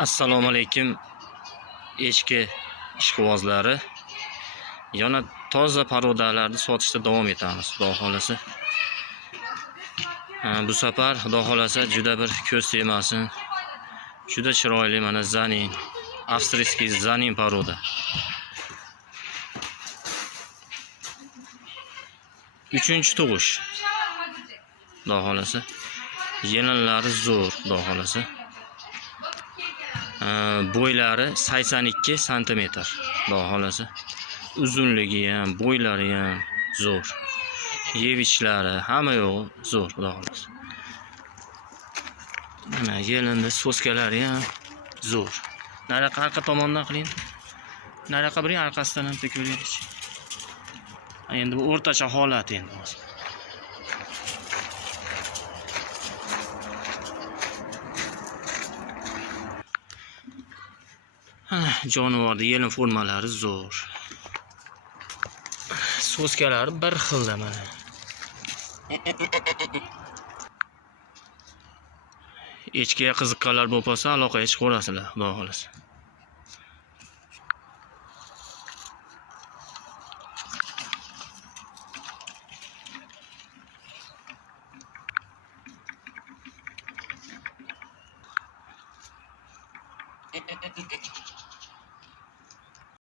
Assalomu alaykum echki ishqibozlari. Yana toza parodalarni sotishda davom etamiz, xudo xolasa. Bu safar xudo xolasa juda bir ko'z tegmasin. Juda chiroyli mana zanin, avstriyskiy zanin paroda. 3-tug'ish. Xudo xolasa. Yelinlari zo'r, xudo xolasa. Bo'ylari 82 sm, xudo xolasa. Uzunligi ham, bo'ylari ham zo'r. Yevichlari hamma yo'g'i zo'r, xudo xolasa. Mana yelinda so'skalari ham zo'r. Nariyoqqa orqa tomondan qiling. Nariyoqqa biring, orqasidan ham ko'raylik. Endi bu o'rtacha holat endi. Jonivorning yelin formalari zo'r. So'skalari bir xilda mana. Echkiga qiziqqanlar bo'lsa, aloqaga chiqaverasizlar, xudo xolasa.